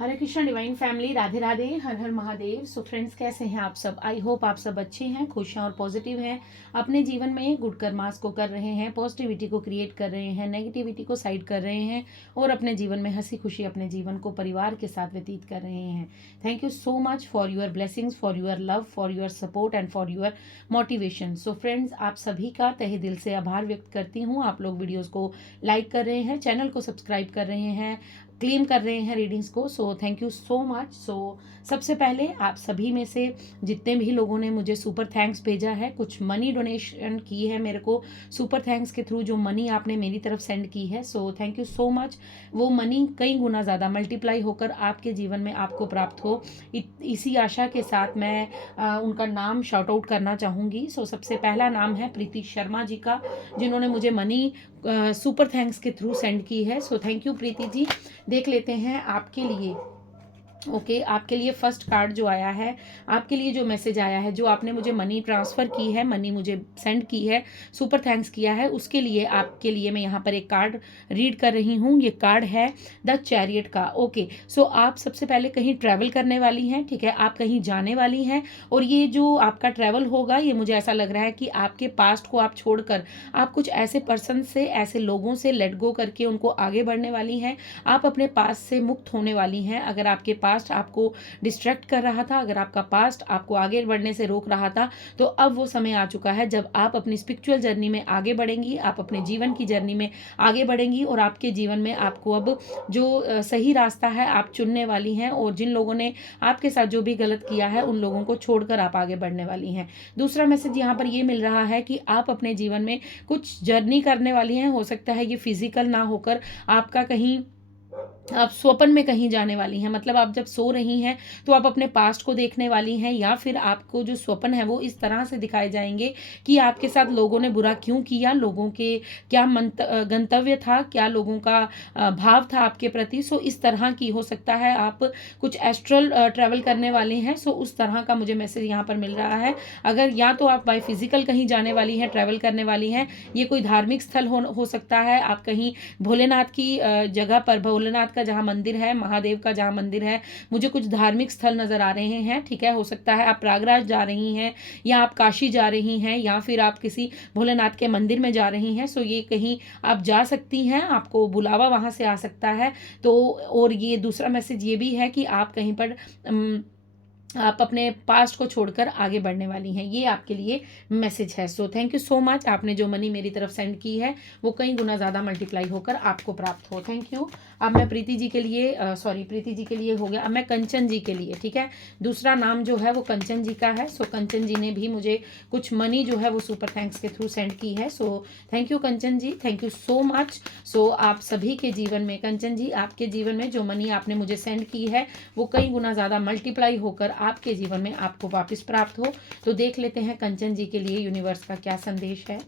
हरे Krishna divine family, Radhe Radhe, हर हर Mahadev. So friends, कैसे हैं आप सब? आई होप आप सब अच्छे हैं, खुश हैं और पॉजिटिव हैं। अपने जीवन में गुड कर्मास को कर रहे हैं, पॉजिटिविटी को क्रिएट कर रहे हैं, नेगेटिविटी को साइड कर रहे हैं और अपने जीवन में हंसी खुशी अपने जीवन को परिवार के साथ व्यतीत कर रहे हैं। Thank you so much for your blessings, for your love, for your support and for your motivation. So friends, आप सभी का तहे दिल से आभार व्यक्त करती हूँ। आप लोग वीडियोज़ को लाइक कर रहे हैं, चैनल को सब्सक्राइब कर रहे हैं, क्लेम कर रहे हैं रीडिंग्स को। So thank you so much. So सबसे पहले आप सभी में से जितने भी लोगों ने मुझे सुपर थैंक्स भेजा है, कुछ मनी डोनेशन की है मेरे को सुपर थैंक्स के थ्रू, जो मनी आपने मेरी तरफ सेंड की है, so thank you so much. वो मनी कई गुना ज़्यादा मल्टीप्लाई होकर आपके जीवन में आपको प्राप्त हो, इसी आशा के साथ मैं उनका नाम शॉर्ट आउट करना चाहूँगी। सो सबसे पहला नाम है प्रीति शर्मा जी का, जिन्होंने मुझे मनी सुपर थैंक्स के थ्रू सेंड की है। So thank you Preeti ji. देख लेते हैं आपके लिए। ओके, आपके लिए फर्स्ट कार्ड जो आया है, आपके लिए जो मैसेज आया है, जो आपने मुझे मनी ट्रांसफ़र की है, मनी मुझे सेंड की है, सुपर थैंक्स किया है, उसके लिए आपके लिए मैं यहाँ पर एक कार्ड रीड कर रही हूँ। ये कार्ड है द चैरियट का। ओके, सो आप सबसे पहले कहीं ट्रैवल करने वाली हैं, ठीक है, आप कहीं जाने वाली हैं और ये जो आपका ट्रैवल होगा, ये मुझे ऐसा लग रहा है कि आपके पास्ट को आप छोड़कर आप कुछ ऐसे पर्सन से, ऐसे लोगों से लेट गो करके उनको आगे बढ़ने वाली हैं। आप अपने पास्ट से मुक्त होने वाली हैं। अगर आपके पास्ट आपको डिस्ट्रैक्ट कर रहा था, अगर आपका पास्ट आपको आगे बढ़ने से रोक रहा था, तो अब वो समय आ चुका है जब आप अपनी स्पिरिचुअल जर्नी में आगे बढ़ेंगी, आप अपने जीवन की जर्नी में आगे बढ़ेंगी और आपके जीवन में आपको अब जो सही रास्ता है आप चुनने वाली हैं और जिन लोगों ने आपके साथ जो भी गलत किया है उन लोगों को छोड़कर आप आगे बढ़ने वाली हैं। दूसरा मैसेज यहाँ पर ये मिल रहा है कि आप अपने जीवन में कुछ जर्नी करने वाली हैं। हो सकता है ये फिजिकल ना होकर आपका कहीं आप स्वप्न में कहीं जाने वाली हैं, मतलब आप जब सो रही हैं तो आप अपने पास्ट को देखने वाली हैं, या फिर आपको जो स्वप्न है वो इस तरह से दिखाए जाएंगे कि आपके साथ लोगों ने बुरा क्यों किया, लोगों के क्या गंतव्य था, क्या लोगों का भाव था आपके प्रति। सो इस तरह की हो सकता है आप कुछ एस्ट्रल ट्रैवल करने वाले हैं। सो उस तरह का मुझे मैसेज यहाँ पर मिल रहा है। अगर या तो आप बाय फिजिकल कहीं जाने वाली हैं, ट्रैवल करने वाली हैं, ये कोई धार्मिक स्थल हो सकता है, आप कहीं भोलेनाथ की जगह पर, भोलेनाथ का जहाँ मंदिर है, महादेव का जहाँ मंदिर है, मुझे कुछ धार्मिक स्थल नजर आ रहे हैं, ठीक है। हो सकता है आप प्रयागराज जा रही हैं, या आप काशी जा रही हैं, या फिर आप किसी भोलेनाथ के मंदिर में जा रही हैं। सो ये कहीं आप जा सकती हैं, आपको बुलावा वहां से आ सकता है। तो और ये दूसरा मैसेज ये भी है कि आप कहीं पर आप अपने पास्ट को छोड़कर आगे बढ़ने वाली हैं। ये आपके लिए मैसेज है। So thank you so much. आपने जो मनी मेरी तरफ सेंड की है वो कई गुना ज़्यादा मल्टीप्लाई होकर आपको प्राप्त हो। Thank you. अब मैं प्रीति जी के लिए प्रीति जी के लिए हो गया। अब मैं कंचन जी के लिए, ठीक है। दूसरा नाम जो है वो कंचन जी का है। सो कंचन जी ने भी मुझे कुछ मनी जो है वो सुपर थैंक्स के थ्रू सेंड की है। So thank you Kanchan ji, thank you so much. So आप सभी के जीवन में, कंचन जी, आपके जीवन में जो मनी आपने मुझे सेंड की है वो कई गुना ज़्यादा मल्टीप्लाई होकर आपके जीवन में आपको वापस प्राप्त हो। तो देख लेते हैं कंचन जी के लिए यूनिवर्स का क्या संदेश है।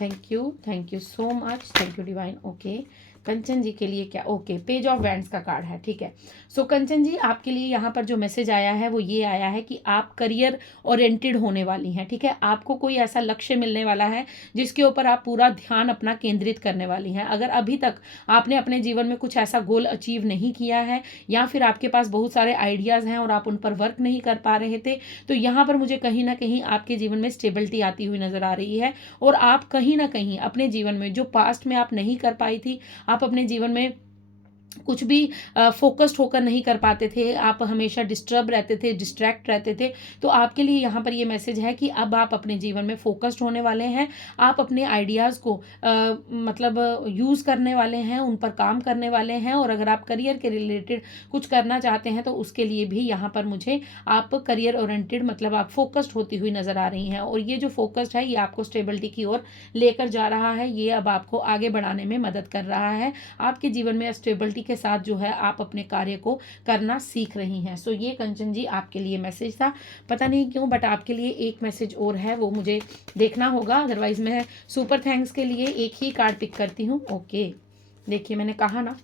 Thank you so much, thank you divine. Okay, Kanchan ji के लिए क्या, ओके, पेज ऑफ वैंड्स का कार्ड है, ठीक है। सो कंचन जी, आपके लिए यहाँ पर जो मैसेज आया है वो ये आया है कि आप करियर ओरिएंटेड होने वाली हैं, ठीक है। आपको कोई ऐसा लक्ष्य मिलने वाला है जिसके ऊपर आप पूरा ध्यान अपना केंद्रित करने वाली हैं। अगर अभी तक आपने अपने जीवन में कुछ ऐसा गोल अचीव नहीं किया है, या फिर आपके पास बहुत सारे आइडियाज़ हैं और आप उन पर वर्क नहीं कर पा रहे थे, तो यहाँ पर मुझे कहीं ना कहीं आपके जीवन में स्टेबिलिटी आती हुई नजर आ रही है। और आप कहीं ना कहीं अपने जीवन में जो पास्ट में आप नहीं कर पाई थी, आप अपने जीवन में कुछ भी फोकस्ड होकर नहीं कर पाते थे, आप हमेशा डिस्टर्ब रहते थे, डिस्ट्रैक्ट रहते थे, तो आपके लिए यहाँ पर ये मैसेज है कि अब आप अपने जीवन में फोकस्ड होने वाले हैं। आप अपने आइडियाज़ को मतलब यूज़ करने वाले हैं, उन पर काम करने वाले हैं। और अगर आप करियर के रिलेटेड कुछ करना चाहते हैं तो उसके लिए भी यहाँ पर मुझे आप करियर ओरिएंटेड, मतलब आप फोकस्ड होती हुई नज़र आ रही हैं। और ये जो फोकस्ड है ये आपको स्टेबिलिटी की ओर लेकर जा रहा है, ये अब आपको आगे बढ़ाने में मदद कर रहा है। आपके जीवन में स्टेबिलिटी के साथ जो है आप अपने कार्य को करना सीख रही हैं। सो ये कंचन जी आपके लिए मैसेज था। पता नहीं क्यों बट आपके लिए एक मैसेज और है, वो मुझे देखना होगा, अदरवाइज मैं सुपर थैंक्स के लिए एक ही कार्ड पिक करती हूँ। ओके, देखिए मैंने कहा ना,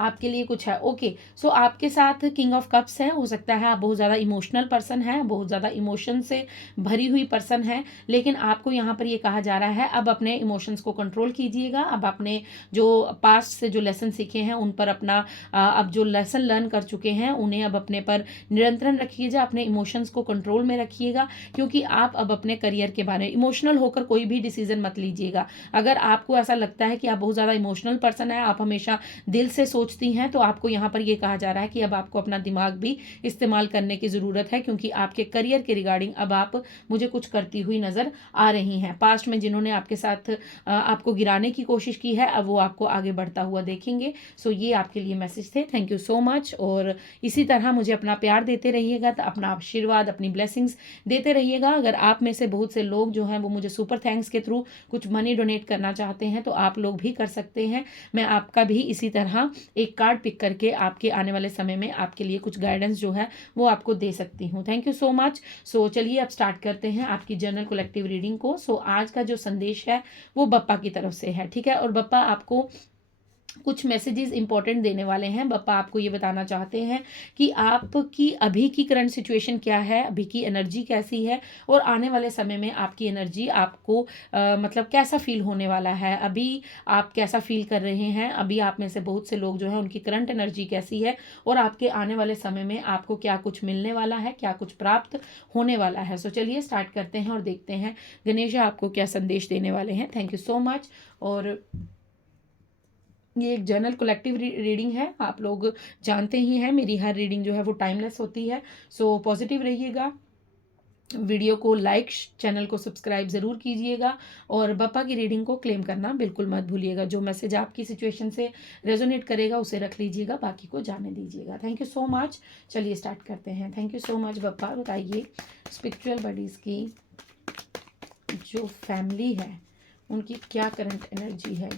आपके लिए कुछ है। ओके, सो आपके साथ किंग ऑफ कप्स है। हो सकता है आप बहुत ज़्यादा इमोशनल पर्सन है, बहुत ज़्यादा इमोशन से भरी हुई पर्सन है, लेकिन आपको यहाँ पर ये कहा जा रहा है अब अपने इमोशंस को कंट्रोल कीजिएगा। अब आपने जो पास्ट से जो लेसन सीखे हैं उन पर अपना अब जो लेसन लर्न कर चुके हैं उन्हें अब अपने पर नियंत्रण रखिएगा, अपने इमोशंस को कंट्रोल में रखिएगा, क्योंकि आप अब अपने करियर के बारे में इमोशनल होकर कोई भी डिसीजन मत लीजिएगा। अगर आपको ऐसा लगता है कि आप बहुत ज़्यादा इमोशनल पर्सन है, आप हमेशा दिल से सोचती हैं, तो आपको यहाँ पर ये कहा जा रहा है कि अब आपको अपना दिमाग भी इस्तेमाल करने की ज़रूरत है, क्योंकि आपके करियर के रिगार्डिंग अब आप मुझे कुछ करती हुई नज़र आ रही हैं। पास्ट में जिन्होंने आपके साथ आपको गिराने की कोशिश की है, अब वो आपको आगे बढ़ता हुआ देखेंगे। सो ये आपके लिए मैसेज थे। थैंक यू सो मच, और इसी तरह मुझे अपना प्यार देते रहिएगा, तो अपना आशीर्वाद, अपनी ब्लेसिंग्स देते रहिएगा। अगर आप में से बहुत से लोग जो हैं वो मुझे सुपर थैंक्स के थ्रू कुछ मनी डोनेट करना चाहते हैं, तो आप लोग भी कर सकते हैं। मैं आपका भी इसी तरह एक कार्ड पिक करके आपके आने वाले समय में आपके लिए कुछ गाइडेंस जो है वो आपको दे सकती हूँ। Thank you so much. So चलिए अब स्टार्ट करते हैं आपकी जनरल कलेक्टिव रीडिंग को। सो आज का जो संदेश है वो बप्पा की तरफ से है, ठीक है। और बप्पा आपको कुछ मैसेजेस इंपॉर्टेंट देने वाले हैं। बप्पा आपको ये बताना चाहते हैं कि आपकी अभी की करंट सिचुएशन क्या है, अभी की एनर्जी कैसी है, और आने वाले समय में आपकी एनर्जी आपको मतलब कैसा फील होने वाला है, अभी आप कैसा फील कर रहे हैं, अभी आप में से बहुत से लोग जो है उनकी करंट एनर्जी कैसी है, और आपके आने वाले समय में आपको क्या कुछ मिलने वाला है, क्या कुछ प्राप्त होने वाला है। सो चलिए स्टार्ट करते हैं और देखते हैं गणेश आपको क्या संदेश देने वाले हैं। Thank you so much. और ये एक जनरल कलेक्टिव रीडिंग है, आप लोग जानते ही हैं मेरी हर रीडिंग जो है वो टाइमलेस होती है। सो पॉजिटिव रहिएगा, वीडियो को लाइक, चैनल को सब्सक्राइब ज़रूर कीजिएगा, और बप्पा की रीडिंग को क्लेम करना बिल्कुल मत भूलिएगा। जो मैसेज आपकी सिचुएशन से रेजोनेट करेगा उसे रख लीजिएगा, बाकी को जाने दीजिएगा। Thank you so much. चलिए स्टार्ट करते हैं। Thank you so much Bappa. बताइए स्पिरिचुअल बडीज़ की जो फैमिली है उनकी क्या करंट एनर्जी है।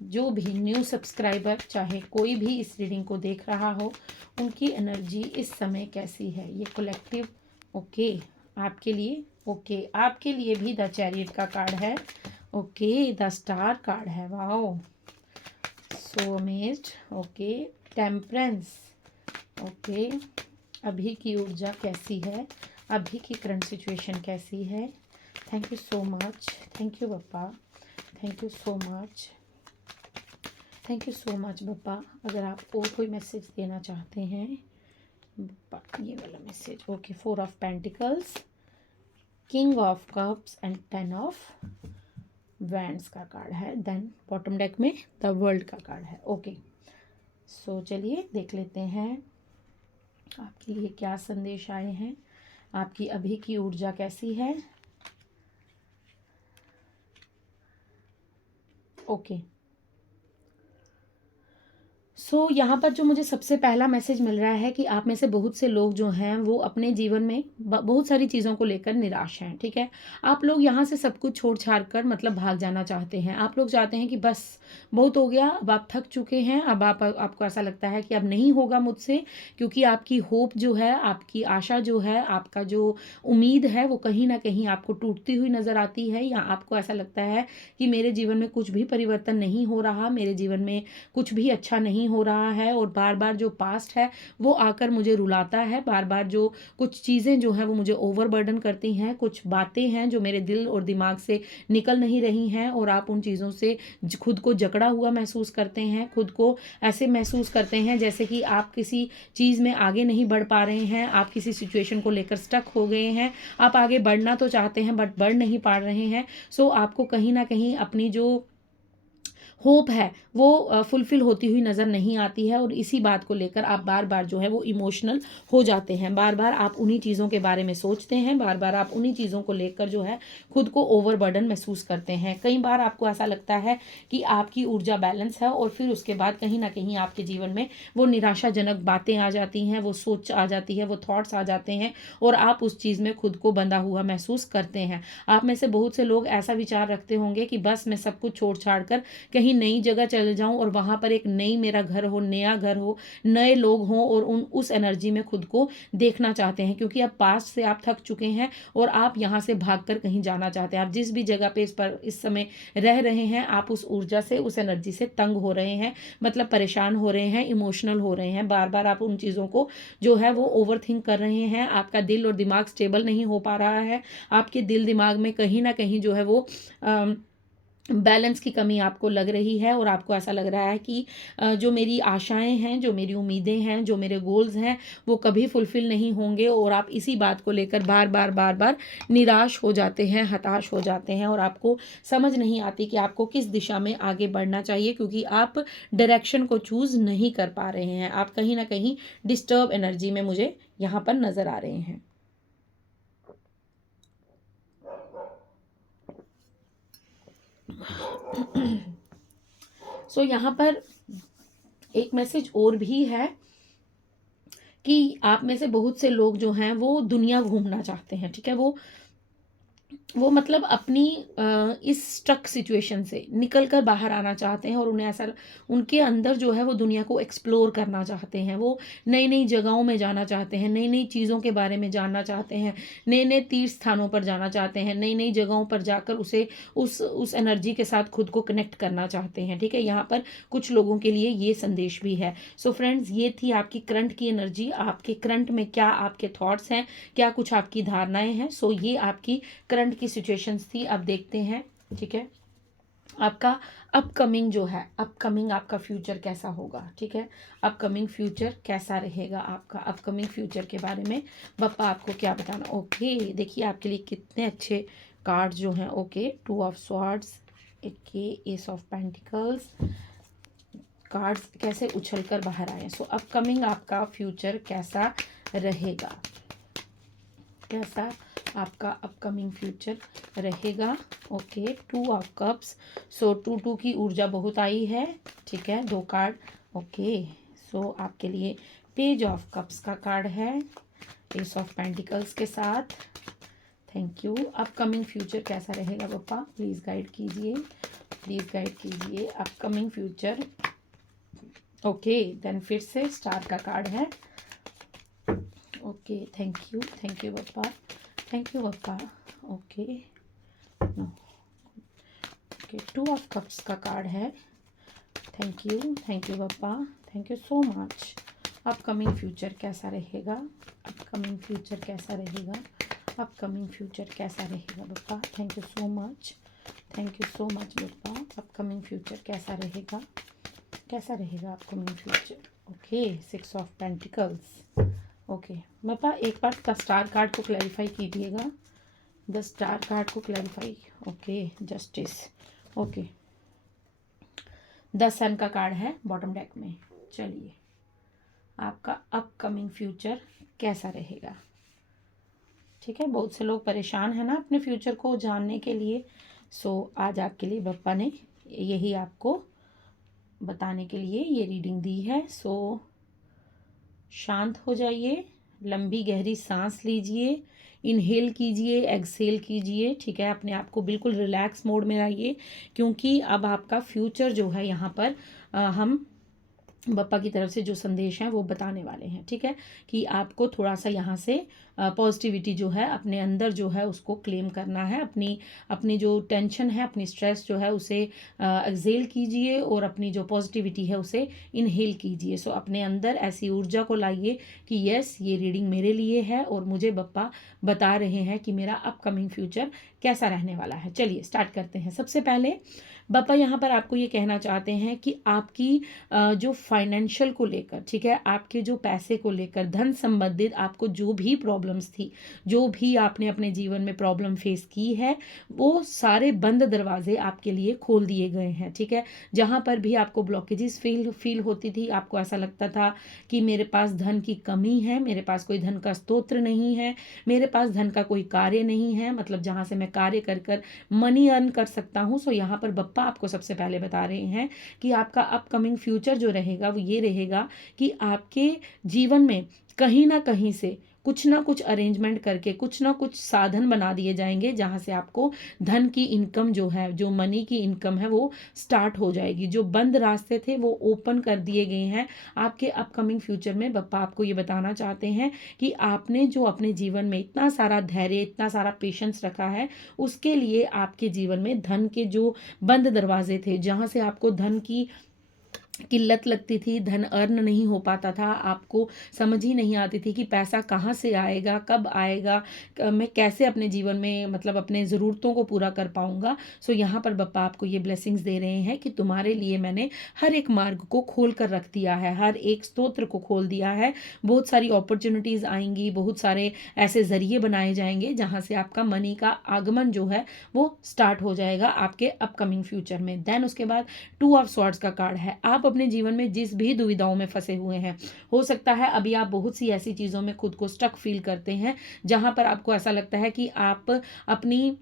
जो भी न्यू सब्सक्राइबर, चाहे कोई भी इस रीडिंग को देख रहा हो, उनकी एनर्जी इस समय कैसी है। ये कलेक्टिव ओके आपके लिए, ओके आपके लिए भी द चैरियट का कार्ड है, ओके द स्टार कार्ड है, wow so amazed, okay temperance, okay अभी की ऊर्जा कैसी है, अभी की करंट सिचुएशन कैसी है। Thank you so much, thank you Bappa, thank you so much, thank you so much Bappa. अगर आप और कोई मैसेज देना चाहते हैं बप्पा, ये वाला message, okay 4 of pentacles, king of cups and 10 of wands का कार्ड है। देन बॉटम डेक में द वर्ल्ड का कार्ड है। ओके सो चलिए देख लेते हैं आपके लिए क्या संदेश आए हैं, आपकी अभी की ऊर्जा कैसी है। ओके सो यहाँ पर जो मुझे सबसे पहला मैसेज मिल रहा है कि आप में से बहुत से लोग जो हैं वो अपने जीवन में बहुत सारी चीज़ों को लेकर निराश हैं, ठीक है। आप लोग यहाँ से सब कुछ छोड़ छाड़ कर मतलब भाग जाना चाहते हैं। आप लोग चाहते हैं कि बस बहुत हो गया, अब आप थक चुके हैं, अब आपको ऐसा लगता है कि अब नहीं होगा मुझसे, क्योंकि आपकी होप जो है, आपकी आशा जो है, आपका जो उम्मीद है वो कहीं ना कहीं आपको टूटती हुई नज़र आती है, या आपको ऐसा लगता है कि मेरे जीवन में कुछ भी परिवर्तन नहीं हो रहा, मेरे जीवन में कुछ भी अच्छा नहीं हो रहा है, और बार बार जो पास्ट है वो आकर मुझे रुलाता है। बार बार जो कुछ चीज़ें जो हैं वो मुझे ओवरबर्डन करती हैं, कुछ बातें हैं जो मेरे दिल और दिमाग से निकल नहीं रही हैं, और आप उन चीज़ों से खुद को जकड़ा हुआ महसूस करते हैं, खुद को ऐसे महसूस करते हैं जैसे कि आप किसी चीज़ में आगे नहीं बढ़ पा रहे हैं, आप किसी सिचुएशन को लेकर स्टक हो गए हैं, आप आगे बढ़ना तो चाहते हैं बट बढ़ नहीं पा रहे हैं। सो आपको कहीं ना कहीं अपनी जो होप है वो फुलफिल होती हुई नज़र नहीं आती है, और इसी बात को लेकर आप बार बार जो है वो इमोशनल हो जाते हैं, बार बार आप उन्हीं चीज़ों के बारे में सोचते हैं, बार बार आप उन्हीं चीज़ों को लेकर जो है खुद को ओवरबर्डन महसूस करते हैं। कई बार आपको ऐसा लगता है कि आपकी ऊर्जा बैलेंस है, और फिर उसके बाद कहीं ना कहीं आपके जीवन में वो निराशाजनक बातें आ जाती हैं, वो सोच आ जाती है, वो थॉट्स आ जाते हैं, और आप उस चीज़ में खुद को बंधा हुआ महसूस करते हैं। आप में से बहुत से लोग ऐसा विचार रखते होंगे कि बस मैं सब कुछ छोड़ छाड़ कर कहीं कहीं नई जगह चले जाऊं और वहां पर एक नई मेरा घर हो, नया घर हो, नए लोग हों और उस एनर्जी में खुद को देखना चाहते हैं, क्योंकि अब पास्ट से आप थक चुके हैं और आप यहाँ से भागकर कहीं जाना चाहते हैं। आप जिस भी जगह पे इस समय रह रहे हैं, आप उस ऊर्जा से, उस एनर्जी से तंग हो रहे हैं, मतलब परेशान हो रहे हैं, इमोशनल हो रहे हैं। बार बार आप उन चीज़ों को जो है वो ओवर थिंक कर रहे हैं। आपका दिल और दिमाग स्टेबल नहीं हो पा रहा है। आपके दिल दिमाग में कहीं ना कहीं जो है वो बैलेंस की कमी आपको लग रही है और आपको ऐसा लग रहा है कि जो मेरी आशाएं हैं, जो मेरी उम्मीदें हैं, जो मेरे गोल्स हैं, वो कभी फुलफिल नहीं होंगे। और आप इसी बात को लेकर बार बार बार बार निराश हो जाते हैं, हताश हो जाते हैं और आपको समझ नहीं आती कि आपको किस दिशा में आगे बढ़ना चाहिए, क्योंकि आप डायरेक्शन को चूज़ नहीं कर पा रहे हैं। आप कहीं ना कहीं डिस्टर्ब एनर्जी में मुझे यहाँ पर नज़र आ रहे हैं। सो यहाँ पर एक मैसेज और भी है कि आप में से बहुत से लोग जो हैं वो दुनिया घूमना चाहते हैं। ठीक है, वो मतलब अपनी इस स्ट्रक सिचुएशन से निकल कर बाहर आना चाहते हैं और उन्हें ऐसा, उनके अंदर जो है वो दुनिया को एक्सप्लोर करना चाहते हैं। वो नई नई जगहों में जाना चाहते हैं, नई नई चीज़ों के बारे में जानना चाहते हैं, नए नए तीर्थ स्थानों पर जाना चाहते हैं, नई नई जगहों पर जाकर उस एनर्जी के साथ खुद को कनेक्ट करना चाहते हैं। ठीक है, यहाँ पर कुछ लोगों के लिए ये संदेश भी है। सो फ्रेंड्स, ये थी आपकी करंट की एनर्जी। आपके करंट में क्या आपके थॉट्स हैं, क्या कुछ आपकी धारणाएं हैं। सो ये आपकी करंट की सिचुएशंस थी। अब देखते हैं, ठीक है, आपका अपकमिंग जो है, अपकमिंग आपका फ्यूचर कैसा होगा। ठीक है, अपकमिंग फ्यूचर कैसा रहेगा, आपका अपकमिंग फ्यूचर के बारे में बप्पा आपको क्या बताना। ओके, देखिए आपके लिए कितने अच्छे कार्ड जो हैं। Okay, 2 of swords, okay, S of pentacles, cards कैसे उछल कर बाहर आए। सो अपकमिंग आपका फ्यूचर कैसा रहेगा, कैसा आपका अपकमिंग फ्यूचर रहेगा। ओके, 2 ऑफ कप्स, सो 2 की ऊर्जा बहुत आई है। ठीक है, 2 कार्ड। ओके, सो आपके लिए पेज ऑफ कप्स का कार्ड है, एस ऑफ पेंटिकल्स के साथ। Thank you. अपकमिंग फ्यूचर कैसा रहेगा पापा, प्लीज़ गाइड कीजिए, प्लीज़ गाइड कीजिए अपकमिंग फ्यूचर। ओके, देन फिर से स्टार का कार्ड है। ओके, थैंक यू पापा, थैंक यू पापा। Okay, no, okay, 2 of cups का कार्ड है। थैंक यू पापा, thank you so much. Upcoming future कैसा रहेगा, अपकमिंग फ्यूचर कैसा रहेगा, अपकमिंग फ्यूचर कैसा रहेगा पापा। Thank you so much, thank you so much पापा। अपकमिंग फ्यूचर कैसा रहेगा, कैसा रहेगा upcoming future. Okay, 6 of pentacles. Okay पापा, एक बार द स्टार कार्ड को क्लैरिफाई कीजिएगा, द स्टार कार्ड को clarify. Okay, justice. Okay, the sun का कार्ड है बॉटम डेक में। चलिए, आपका अपकमिंग फ्यूचर कैसा रहेगा। ठीक है, बहुत से लोग परेशान हैं ना अपने फ्यूचर को जानने के लिए। सो आज आपके लिए बप्पा ने यही आपको बताने के लिए ये रीडिंग दी है। सो शांत हो जाइए, लंबी गहरी सांस लीजिए, इनहेल कीजिए, एक्सहेल कीजिए। ठीक है, अपने आप को बिल्कुल रिलैक्स मोड में रहिए, क्योंकि अब आपका फ्यूचर जो है यहाँ पर हम बप्पा की तरफ से जो संदेश है वो बताने वाले हैं। ठीक है, कि आपको थोड़ा सा यहाँ से पॉजिटिविटी जो है अपने अंदर जो है उसको क्लेम करना है। अपनी जो टेंशन है, अपनी स्ट्रेस जो है उसे एक्सेल कीजिए और अपनी जो पॉजिटिविटी है उसे इनहेल कीजिए। सो अपने अंदर ऐसी ऊर्जा को लाइए कि यस, ये रीडिंग मेरे लिए है और मुझे बप्पा बता रहे हैं कि मेरा अपकमिंग फ्यूचर कैसा रहने वाला है। चलिए स्टार्ट करते हैं। सबसे पहले बप्पा यहाँ पर आपको ये कहना चाहते हैं कि आपकी जो फाइनेंशियल को लेकर, ठीक है, आपके जो पैसे को लेकर, धन संबंधित आपको जो भी प्रॉब्लम्स थी, जो भी आपने अपने जीवन में प्रॉब्लम फेस की है, वो सारे बंद दरवाजे आपके लिए खोल दिए गए हैं। ठीक है, जहाँ पर भी आपको ब्लॉकेजेस फील होती थी, आपको ऐसा लगता था कि मेरे पास धन की कमी है, मेरे पास कोई धन का स्तोत्र नहीं है, मेरे पास धन का कोई कार्य नहीं है, मतलब जहाँ से मैं कार्य कर कर मनी अर्न कर सकता हूँ। सो यहाँ पर बप्पा आपको सबसे पहले बता रहे हैं कि आपका अपकमिंग फ्यूचर जो रहेगा वो ये रहेगा कि आपके जीवन में कहीं ना कहीं से कुछ ना कुछ अरेंजमेंट करके कुछ ना कुछ साधन बना दिए जाएंगे, जहाँ से आपको धन की इनकम जो है, जो मनी की इनकम है, वो स्टार्ट हो जाएगी। जो बंद रास्ते थे वो ओपन कर दिए गए हैं आपके अपकमिंग फ्यूचर में। बप्पा आपको ये बताना चाहते हैं कि आपने जो अपने जीवन में इतना सारा धैर्य, इतना सारा पेशेंस रखा है, उसके लिए आपके जीवन में धन के जो बंद दरवाजे थे, जहाँ से आपको धन की किल्लत लगती थी, धन अर्न नहीं हो पाता था, आपको समझ ही नहीं आती थी कि पैसा कहाँ से आएगा, कब आएगा, मैं कैसे अपने जीवन में मतलब अपने ज़रूरतों को पूरा कर पाऊंगा। सो यहाँ पर बप्पा आपको ये ब्लेसिंग्स दे रहे हैं कि तुम्हारे लिए मैंने हर एक मार्ग को खोल कर रख दिया है, हर एक स्तोत्र को खोल दिया है। बहुत सारी अपॉर्चुनिटीज़ आएंगी, बहुत सारे ऐसे ज़रिए बनाए जाएंगे जहाँ से आपका मनी का आगमन जो है वो स्टार्ट हो जाएगा आपके अपकमिंग फ्यूचर में। देन उसके बाद 2 ऑफ स्वॉर्ड्स का कार्ड है। आप अपने जीवन में जिस भी दुविधाओं में फंसे हुए हैं, हो सकता है अभी आप बहुत सी ऐसी चीज़ों में खुद को स्टक फील करते हैं, जहां पर आपको ऐसा लगता है कि आप अपनी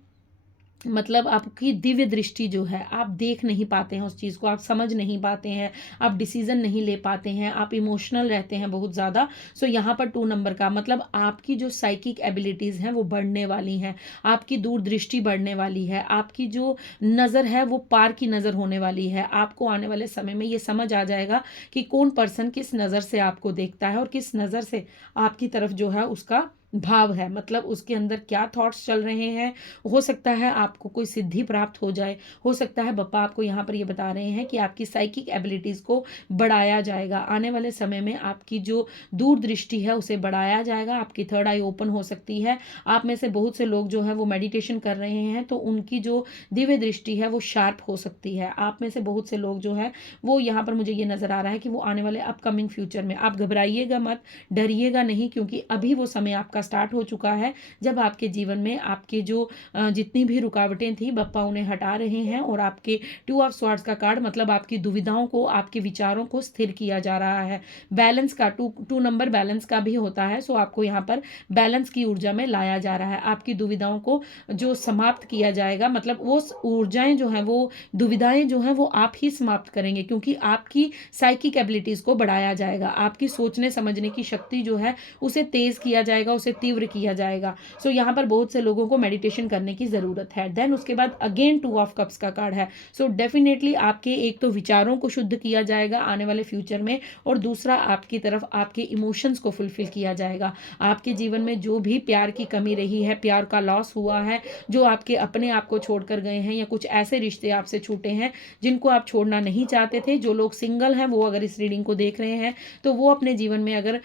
मतलब आपकी दिव्य दृष्टि जो है, आप देख नहीं पाते हैं उस चीज़ को, आप समझ नहीं पाते हैं, आप डिसीजन नहीं ले पाते हैं, आप इमोशनल रहते हैं बहुत ज़्यादा। सो यहाँ पर 2 नंबर का मतलब आपकी जो साइकिक एबिलिटीज़ हैं वो बढ़ने वाली हैं, आपकी दूरदृष्टि बढ़ने वाली है, आपकी जो नज़र है वो पार की नज़र होने वाली है। आपको आने वाले समय में ये समझ आ जाएगा कि कौन पर्सन किस नज़र से आपको देखता है और किस नज़र से आपकी तरफ जो है उसका भाव है, मतलब उसके अंदर क्या थॉट्स चल रहे हैं। हो सकता है आपको कोई सिद्धि प्राप्त हो जाए, हो सकता है बप्पा आपको यहाँ पर ये बता रहे हैं कि आपकी साइकिक एबिलिटीज़ को बढ़ाया जाएगा। आने वाले समय में आपकी जो दूरदृष्टि है उसे बढ़ाया जाएगा, आपकी थर्ड आई ओपन हो सकती है। आप में से बहुत से लोग जो है वो मेडिटेशन कर रहे हैं तो उनकी जो दिव्य दृष्टि है वो शार्प हो सकती है। आप में से बहुत से लोग जो है वो यहाँ पर मुझे ये नज़र आ रहा है कि वो आने वाले अपकमिंग फ्यूचर में, आप घबराइएगा मत, डरिएगा नहीं, क्योंकि अभी वो समय आपका स्टार्ट हो चुका है जब आपके जीवन में आपके जो जितनी भी रुकावटें थी बप्पा उन्हें हटा रहे हैं। और आपके 2 ऑफ स्वॉर्ड्स का कार्ड मतलब आपकी दुविधाओं को, आपके विचारों को स्थिर किया जा रहा है। बैलेंस का 2 नंबर बैलेंस का भी होता है। सो आपको यहाँ पर बैलेंस की ऊर्जा में लाया जा रहा है। आपकी दुविधाओं को जो समाप्त किया जाएगा, मतलब वो ऊर्जाएं जो हैं, वो दुविधाएं जो हैं वो आप ही समाप्त करेंगे, क्योंकि आपकी साइकिक एबिलिटीज को बढ़ाया जाएगा, आपकी सोचने समझने की शक्ति जो है उसे तेज किया जाएगा, उसे तीव्र किया जाएगा। सो यहाँ पर बहुत से लोगों को मेडिटेशन करने की ज़रूरत है। देन उसके बाद अगेन 2 ऑफ कप्स का कार्ड है। सो डेफिनेटली आपके एक तो विचारों को शुद्ध किया जाएगा आने वाले फ्यूचर में, और दूसरा आपकी तरफ आपके इमोशंस को फुलफिल किया जाएगा। आपके जीवन में जो भी प्यार की कमी रही है, प्यार का लॉस हुआ है, जो आपके अपने आप को छोड़कर गए हैं, या कुछ ऐसे रिश्ते आपसे छूटे हैं जिनको आप छोड़ना नहीं चाहते थे, जो लोग सिंगल हैं वो अगर इस रीडिंग को देख रहे हैं तो वो अपने जीवन में अगर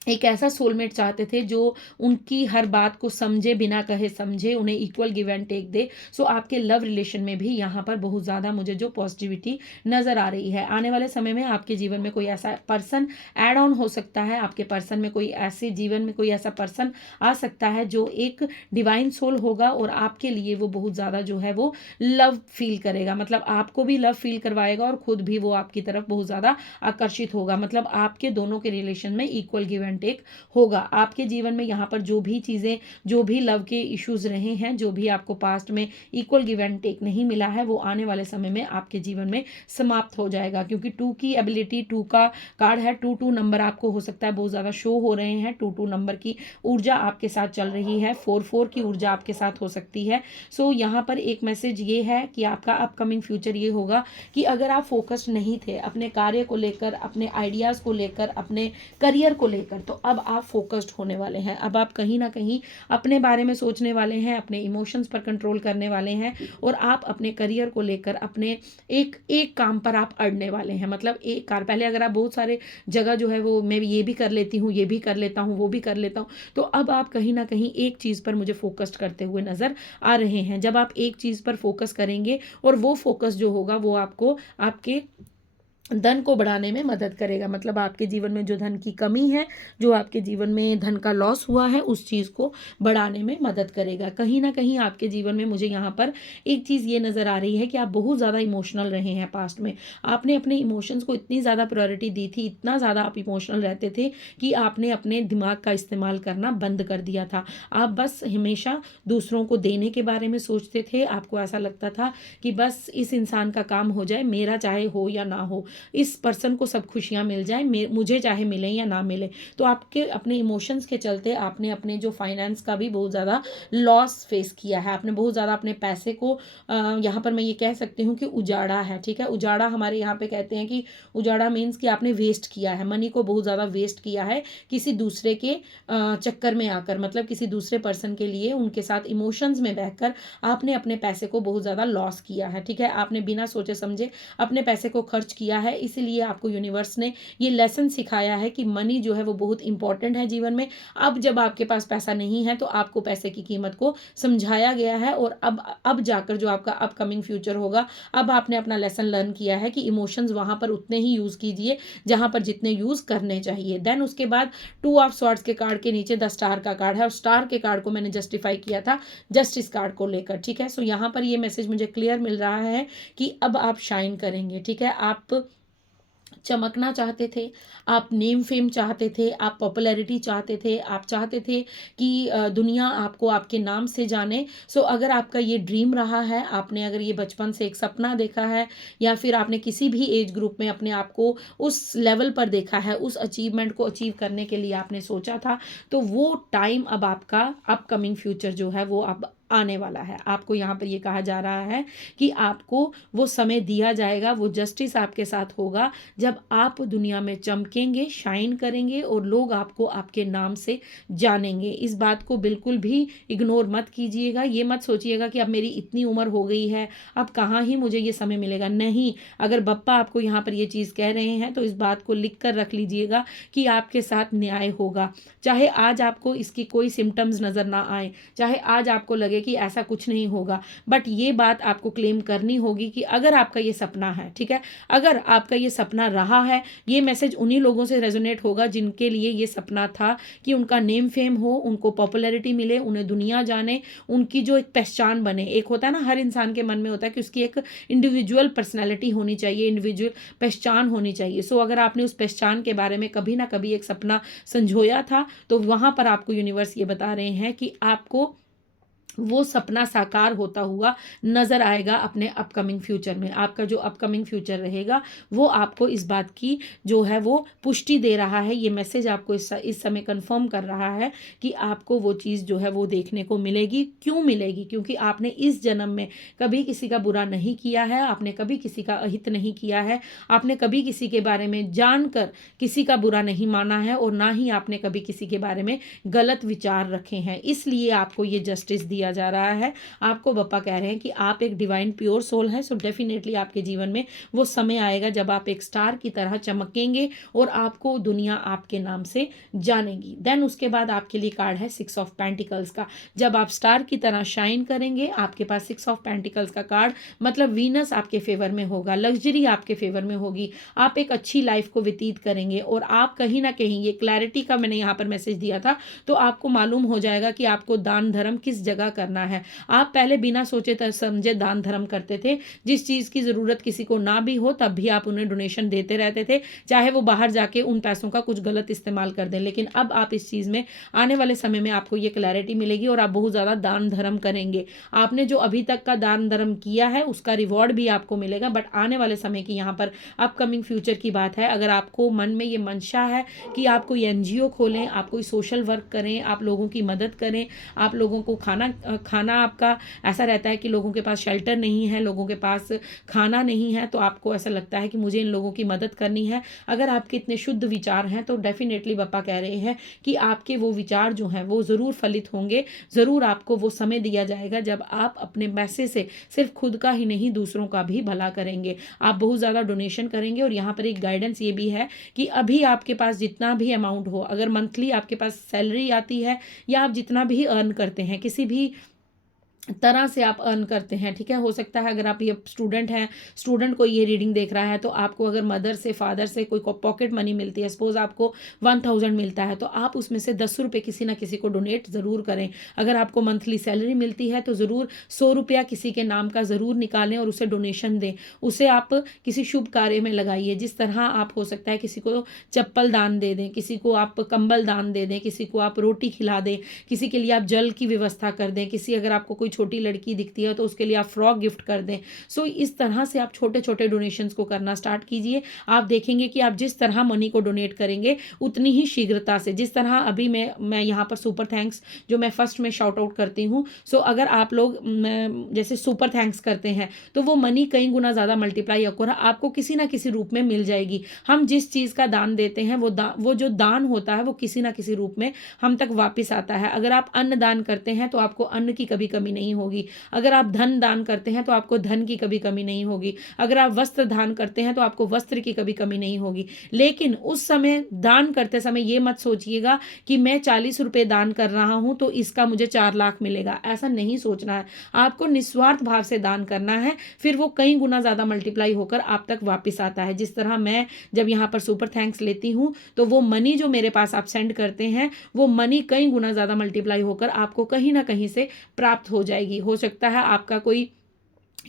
एक ऐसा सोलमेट चाहते थे जो उनकी हर बात को समझे, बिना कहे समझे, उन्हें इक्वल गिव एंड टेक दे। सो आपके लव रिलेशन में भी यहाँ पर बहुत ज़्यादा मुझे जो पॉजिटिविटी नज़र आ रही है। आने वाले समय में आपके जीवन में कोई ऐसा पर्सन ऐड ऑन हो सकता है, आपके पर्सन में कोई ऐसे जीवन में कोई ऐसा पर्सन आ सकता है जो एक डिवाइन सोल होगा और आपके लिए वो बहुत ज़्यादा जो है वो लव फील करेगा, मतलब आपको भी लव फील करवाएगा और खुद भी वो आपकी तरफ बहुत ज़्यादा आकर्षित होगा। मतलब आपके दोनों के रिलेशन में इक्वल गिव टेक होगा। आपके जीवन में यहाँ पर जो भी चीज़ें, जो भी लव के इश्यूज रहे हैं, जो भी आपको पास्ट में इक्वल गिव एंड टेक नहीं मिला है, वो आने वाले समय में आपके जीवन में समाप्त हो जाएगा। क्योंकि 2 की एबिलिटी, 2 का कार्ड है, 2 नंबर आपको हो सकता है बहुत ज़्यादा शो हो रहे हैं, 2 नंबर की ऊर्जा आपके साथ चल रही है, 4 की ऊर्जा आपके साथ हो सकती है। सो यहाँ पर एक मैसेज ये है कि आपका अपकमिंग फ्यूचर ये होगा कि अगर आप फोकस्ड नहीं थे अपने कार्य को लेकर, अपने आइडियाज़ को लेकर, अपने करियर को लेकर, तो अब आप फोकस्ड होने वाले हैं। अब आप कहीं ना कहीं अपने बारे में सोचने वाले हैं, अपने इमोशंस पर कंट्रोल करने वाले हैं, और आप अपने करियर को लेकर अपने एक एक काम पर आप अड़ने वाले हैं। मतलब एक कार, पहले अगर आप बहुत सारे जगह जो है वो मैं ये भी कर लेती हूँ, ये भी कर लेता हूँ, वो भी कर लेता हूँ, तो अब आप कहीं ना कहीं एक चीज़ पर मुझे फोकस्ड करते हुए नज़र आ रहे हैं। जब आप एक चीज़ पर फोकस करेंगे और वो फोकस जो होगा वो आपको आपके धन को बढ़ाने में मदद करेगा। मतलब आपके जीवन में जो धन की कमी है, जो आपके जीवन में धन का लॉस हुआ है, उस चीज़ को बढ़ाने में मदद करेगा। कहीं ना कहीं आपके जीवन में मुझे यहाँ पर एक चीज़ ये नज़र आ रही है कि आप बहुत ज़्यादा इमोशनल रहे हैं पास्ट में। आपने अपने इमोशंस को इतनी ज़्यादा प्रायोरिटी दी थी, इतना ज़्यादा आप इमोशनल रहते थे कि आपने अपने दिमाग का इस्तेमाल करना बंद कर दिया था। आप बस हमेशा दूसरों को देने के बारे में सोचते थे। आपको ऐसा लगता था कि बस इस इंसान का काम हो जाए, मेरा चाहे हो या ना हो, इस पर्सन को सब खुशियाँ मिल जाए, मुझे चाहे मिले या ना मिले। तो आपके अपने इमोशंस के चलते आपने अपने जो फाइनेंस का भी बहुत ज़्यादा लॉस फेस किया है, आपने बहुत ज़्यादा अपने पैसे को यहाँ पर मैं ये कह सकती हूँ कि उजाड़ा है। ठीक है, उजाड़ा हमारे यहाँ पे कहते हैं कि उजाड़ा मीन्स कि आपने वेस्ट किया है, मनी को बहुत ज़्यादा वेस्ट किया है किसी दूसरे के चक्कर में आकर, मतलब किसी दूसरे पर्सन के लिए उनके साथ इमोशंस में बहकर आपने अपने पैसे को बहुत ज़्यादा लॉस किया है। ठीक है, आपने बिना सोचे समझे अपने पैसे को खर्च किया है, इसीलिए आपको यूनिवर्स ने ये लेसन सिखाया है कि मनी जो है वो बहुत इंपॉर्टेंट है जीवन में। अब जब आपके पास पैसा नहीं है तो आपको पैसे की कीमत को समझाया गया है, और अब जाकर जो आपका अपकमिंग फ्यूचर होगा, अब आपने अपना लेसन लर्न किया है कि इमोशंस वहां पर उतने ही यूज कीजिए जहां पर जितने यूज करने चाहिए। देन उसके बाद 2 ऑफ स्वॉर्ड्स के कार्ड के नीचे 10 स्टार का कार्ड है, और स्टार के कार्ड को मैंने जस्टिफाई किया था जस्टिस कार्ड को लेकर। ठीक है, सो यहाँ पर ये मैसेज मुझे क्लियर मिल रहा है कि अब आप शाइन करेंगे। ठीक है, आप चमकना चाहते थे, आप नेम फेम चाहते थे, आप पॉपुलैरिटी चाहते थे, आप चाहते थे कि दुनिया आपको आपके नाम से जाने। सो अगर आपका ये ड्रीम रहा है, आपने अगर ये बचपन से एक सपना देखा है, या फिर आपने किसी भी एज ग्रुप में अपने आप को उस लेवल पर देखा है, उस अचीवमेंट को अचीव करने के लिए आपने सोचा था, तो वो टाइम अब आपका अपकमिंग फ्यूचर जो है वो अब आने वाला है। आपको यहाँ पर ये कहा जा रहा है कि आपको वो समय दिया जाएगा, वो जस्टिस आपके साथ होगा जब आप दुनिया में चमकेंगे, शाइन करेंगे और लोग आपको आपके नाम से जानेंगे। इस बात को बिल्कुल भी इग्नोर मत कीजिएगा। ये मत सोचिएगा कि अब मेरी इतनी उम्र हो गई है, अब कहाँ ही मुझे ये समय मिलेगा। नहीं, अगर बप्पा आपको यहाँ पर ये चीज़ कह रहे हैं तो इस बात को लिख कर रख लीजिएगा कि आपके साथ न्याय होगा। चाहे आज आपको इसकी कोई सिम्टम्स नज़र ना आए, चाहे आज आपको लगे कि ऐसा कुछ नहीं होगा, बट ये बात आपको क्लेम करनी होगी कि अगर आपका ये सपना है, ठीक है, अगर आपका ये सपना रहा है, ये मैसेज उन्हीं लोगों से रेजोनेट होगा जिनके लिए ये सपना था कि उनका नेम फेम हो, उनको पॉपुलैरिटी मिले, उन्हें दुनिया जाने, उनकी जो एक पहचान बने। एक होता है ना, हर इंसान के मन में होता है कि उसकी एक इंडिविजुअल पर्सनैलिटी होनी चाहिए, इंडिविजुअल पहचान होनी चाहिए। सो अगर आपने उस पहचान के बारे में कभी ना कभी एक सपना संजोया था, तो वहां पर आपको यूनिवर्स ये बता रहे हैं कि आपको वो सपना साकार होता हुआ नजर आएगा अपने अपकमिंग फ्यूचर में। आपका जो अपकमिंग फ्यूचर रहेगा वो आपको इस बात की जो है वो पुष्टि दे रहा है। ये मैसेज आपको इस समय कंफर्म कर रहा है कि आपको वो चीज़ जो है वो देखने को मिलेगी। क्यों मिलेगी? क्योंकि आपने इस जन्म में कभी किसी का बुरा नहीं किया है, आपने कभी किसी का अहित नहीं किया है, आपने कभी किसी के बारे में जानकर किसी का बुरा नहीं माना है, और ना ही आपने कभी किसी के बारे में गलत विचार रखे हैं। इसलिए आपको ये जस्टिस दिया जा रहा है। आपको बप्पा कह रहे हैं कि आप एक डिवाइन प्योर सोल हैं, सो डेफिनेटली आपके जीवन में वो समय आएगा जब आप एक स्टार की तरह चमकेंगे और आपको दुनिया आपके नाम से जानेगी। देन उसके बाद आपके लिए कार्ड है 6 ऑफ पेंटिकल्स का। जब आप स्टार की तरह शाइन करेंगे, आपके पास 6 ऑफ पेंटिकल्स का कार्ड, मतलब वीनस आपके फेवर में होगा, लग्जरी आपके फेवर में होगी, आप एक अच्छी लाइफ को व्यतीत करेंगे, और आप कहीं ना कहीं, ये क्लैरिटी का मैंने यहाँ पर मैसेज दिया था, तो आपको मालूम हो जाएगा कि आपको दान धर्म किस जगह करना है। आप पहले बिना सोचे समझे दान धर्म करते थे, जिस चीज़ की ज़रूरत किसी को ना भी हो तब भी आप उन्हें डोनेशन देते रहते थे, चाहे वो बाहर जाके उन पैसों का कुछ गलत इस्तेमाल कर दें। लेकिन अब आप इस चीज़ में आने वाले समय में आपको ये क्लैरिटी मिलेगी और आप बहुत ज़्यादा दान धर्म करेंगे। आपने जो अभी तक का दान धर्म किया है उसका रिवॉर्ड भी आपको मिलेगा, बट आने वाले समय की यहाँ पर अपकमिंग फ्यूचर की बात है। अगर आपको मन में ये मंशा है कि आप कोई एनजीओ खोलें, आप कोई सोशल वर्क करें, आप लोगों की मदद करें, आप लोगों को खाना आपका ऐसा रहता है कि लोगों के पास शेल्टर नहीं है, लोगों के पास खाना नहीं है, तो आपको ऐसा लगता है कि मुझे इन लोगों की मदद करनी है। अगर आपके इतने शुद्ध विचार हैं तो डेफिनेटली बप्पा कह रहे हैं कि आपके वो विचार जो हैं वो ज़रूर फलित होंगे। ज़रूर आपको वो समय दिया जाएगा जब आप अपने पैसे से सिर्फ खुद का ही नहीं दूसरों का भी भला करेंगे। आप बहुत ज़्यादा डोनेशन करेंगे, और यहाँ पर एक गाइडेंस ये भी है कि अभी आपके पास जितना भी अमाउंट हो, अगर मंथली आपके पास सैलरी आती है या आप जितना भी अर्न करते हैं, किसी भी तरह से आप अर्न करते हैं, ठीक है, हो सकता है अगर आप ये स्टूडेंट हैं, स्टूडेंट को ये रीडिंग देख रहा है, तो आपको अगर मदर से, फादर से कोई पॉकेट मनी मिलती है, सपोज आपको 1000 मिलता है, तो आप उसमें से 10 रुपये किसी ना किसी को डोनेट ज़रूर करें। अगर आपको मंथली सैलरी मिलती है तो ज़रूर 100 रुपया किसी के नाम का ज़रूर निकालें और उसे डोनेशन दें, उसे आप किसी शुभ कार्य में लगाइए। जिस तरह आप, हो सकता है किसी को चप्पल दान दे दें, किसी को आप कंबल दान दे दें, किसी को आप रोटी खिला दें, किसी के लिए आप जल की व्यवस्था कर दें, किसी, अगर आपको कोई छोटी लड़की दिखती है तो उसके लिए आप फ्रॉक गिफ्ट कर दें। सो इस तरह से आप छोटे छोटे डोनेशंस को करना स्टार्ट कीजिए। आप देखेंगे कि आप जिस तरह मनी को डोनेट करेंगे उतनी ही शीघ्रता से, जिस तरह अभी मैं यहाँ पर सुपर थैंक्स जो मैं फर्स्ट में शाउट आउट करती हूँ, सो अगर आप लोग जैसे सुपर थैंक्स करते हैं तो वो मनी कई गुना ज़्यादा मल्टीप्लाई होकर आपको किसी ना किसी रूप में मिल जाएगी। हम जिस चीज़ का दान देते हैं वो जो दान होता है वो किसी ना किसी रूप में हम तक वापस आता है। अगर आप अन्न दान करते हैं तो आपको अन्न की कभी कमी नहीं होगी। अगर आप धन दान करते हैं तो आपको धन की कभी कमी नहीं होगी। अगर आप वस्त्र दान करते हैं तो आपको वस्त्र की कभी कमी नहीं होगी। लेकिन उस समय दान करते समय ये मत सोचिएगा कि मैं 40 रुपए दान कर रहा हूं तो इसका मुझे 4 लाख मिलेगा, ऐसा नहीं सोचना है। आपको निस्वार्थ भाव से दान करना है, फिर वो कई गुना ज़्यादा मल्टीप्लाई होकर आप तक वापस आता है। जिस तरह मैं जब यहाँ पर सुपर थैंक्स लेती हूँ तो वो मनी जो मेरे पास आप सेंड करते हैं वो मनी कई गुना ज़्यादा मल्टीप्लाई होकर आपको कहीं ना कहीं से प्राप्त हो जाएगी। हो सकता है आपका कोई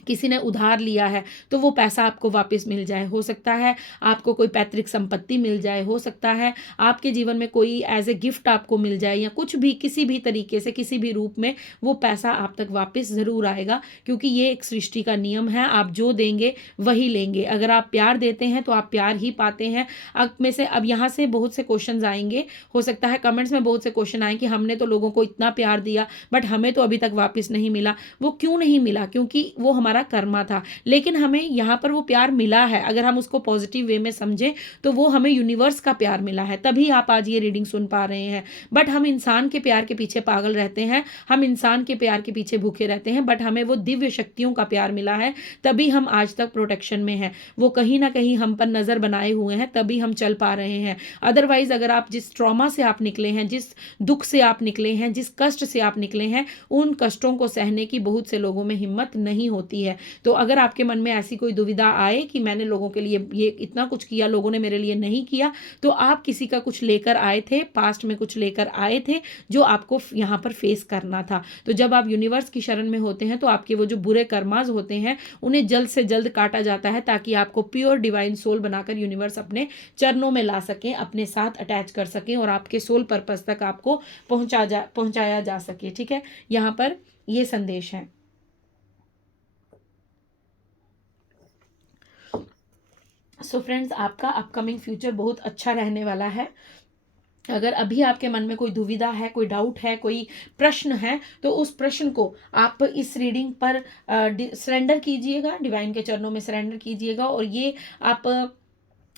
किसी ने उधार लिया है तो वो पैसा आपको वापस मिल जाए, हो सकता है आपको कोई पैतृक संपत्ति मिल जाए, हो सकता है आपके जीवन में कोई एज ए गिफ्ट आपको मिल जाए, या कुछ भी किसी भी तरीके से किसी भी रूप में वो पैसा आप तक वापस ज़रूर आएगा। क्योंकि ये एक सृष्टि का नियम है, आप जो देंगे वही लेंगे। अगर आप प्यार देते हैं तो आप प्यार ही पाते हैं। अब में से अब यहाँ से बहुत से क्वेश्चन आएंगे, हो सकता है कमेंट्स में बहुत से क्वेश्चन आए कि हमने तो लोगों को इतना प्यार दिया बट हमें तो अभी तक वापस नहीं मिला। वो क्यों नहीं मिला? क्योंकि वो हमारा कर्मा था। लेकिन हमें यहाँ पर वो प्यार मिला है, अगर हम उसको पॉजिटिव वे में समझें तो वो हमें यूनिवर्स का प्यार मिला है, तभी आप आज ये रीडिंग सुन पा रहे हैं। बट हम इंसान के प्यार के पीछे पागल रहते हैं, हम इंसान के प्यार के पीछे भूखे रहते हैं। बट हमें वो दिव्य शक्तियों का प्यार मिला है, तभी हम आज तक प्रोटेक्शन में हैं। वो कहीं ना कहीं हम पर नजर बनाए हुए हैं, तभी हम चल पा रहे हैं। अदरवाइज अगर आप जिस ट्रॉमा से आप निकले हैं, जिस दुख से आप निकले हैं, जिस कष्ट से आप निकले हैं, उन कष्टों को सहने की बहुत से लोगों में हिम्मत नहीं होती है। तो अगर आपके मन में ऐसी कोई दुविधा आए कि मैंने लोगों के लिए ये इतना कुछ किया, लोगों ने मेरे लिए नहीं किया, तो आप किसी का कुछ लेकर आए थे, पास्ट में कुछ लेकर आए थे जो आपको यहाँ पर फेस करना था। तो जब आप यूनिवर्स की शरण में होते हैं तो आपके वो जो बुरे कर्माज होते हैं उन्हें जल्द से जल्द काटा जाता है, ताकि आपको प्योर डिवाइन सोल बनाकर यूनिवर्स अपने चरणों में ला सके, अपने साथ अटैच कर सके और आपके सोल पर्पस तक आपको पहुंचाया जा सके। ठीक है, यहाँ पर ये संदेश है। सो फ्रेंड्स, आपका अपकमिंग फ्यूचर बहुत अच्छा रहने वाला है। अगर अभी आपके मन में कोई दुविधा है, कोई डाउट है, कोई प्रश्न है, तो उस प्रश्न को आप इस रीडिंग पर सरेंडर कीजिएगा, डिवाइन के चरणों में सरेंडर कीजिएगा। और ये आप